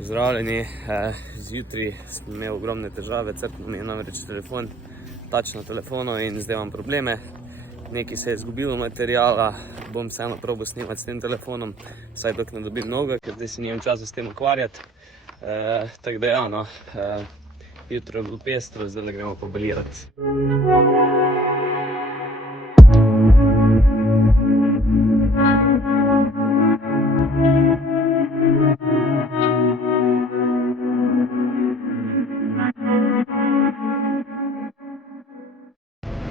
Pozdravljeni, zjutraj sem imel ogromne težave, crknil mi je namreč telefon, tač na telefonu in zdaj imam probleme. Nekaj se je izgubilo materijala, bom vseeno probal snimati s tem telefonom, saj dok ne dobim novega, ker zdaj se nimam časa s tem ukvarjati. Tako da ja, no, jutro je bilo pestro, zdaj gremo pobalirati.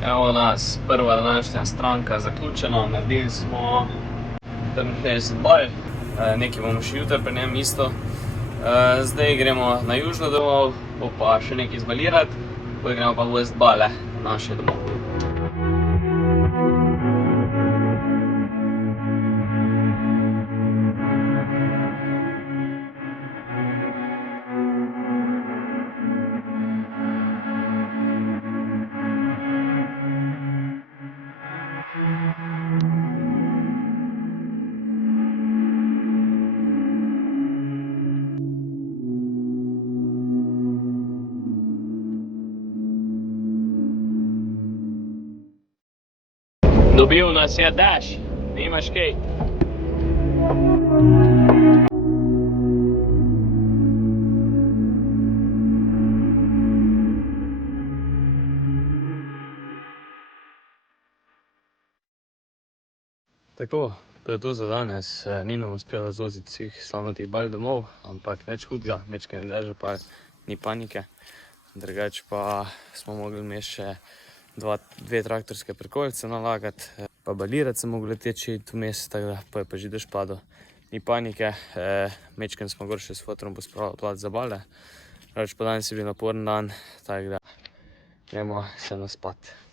Evo nas, prva današnja stranka zaključena, naredili smo 63 bal, nekaj bomo še jutri pri njem isto. Zdaj gremo na južno domov, pa še nekaj zbalirati, potem gremo pa voziti bale naše domov. Dobil nas je dež, nimaš kaj. Tako, to je to za danes. Ni nam uspelo zvoziti vseh slavnatih bal domov, ampak nič hudega, majčkeno je dežja pa ni panike. Drugače pa smo mogli vmes še dve traktorske prikolice nalagati, pa balirati se mogli teči vmes, tako da pa je pa že dež padel. Ni panike, majčkeno smo gor še s fotrom pospravili plat za bale. Drugače pa danes je bil naporen dan, tako da gremo se naspat.